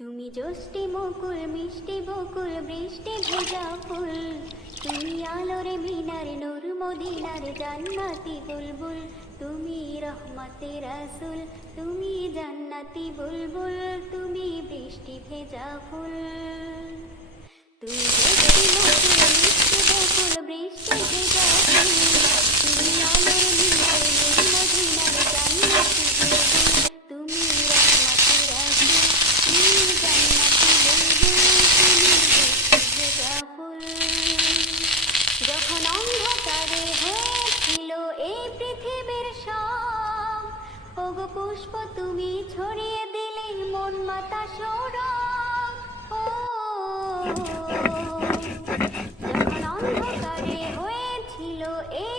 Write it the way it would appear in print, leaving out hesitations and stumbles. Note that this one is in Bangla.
তুমি জ্যোষ্ঠী মুকুল মিষ্টি বকুল বৃষ্টি ভেজা ফুল, তুমি আলোরে মিনার নূর মদিনার জান্নাতি বুলবুল, তুমি রহমতে রাসূল, তুমি জান্নাতি বুলবুল, তুমি বৃষ্টি ভেজা ফুল। তুমি জ্যোষ্ঠী মুকুল মিষ্টি বকুল বৃষ্টি ভেজা ফুল, তুমি আলোরে মিনার নূর মদিনার জান্নাতি বুলবুল, তুমি রহমতে রাসূল, তুমি জান্নাতি বুলবুল, তুমি বৃষ্টি ভেজা ফুল। যখন অন্ধকারে হয়েছিল এই পৃথিবীর সব, ওগো পুষ্প তুমি ছড়িয়ে দিলে মন মাতা সৌরভ। ও যখন অন্ধকারে হয়েছিল এই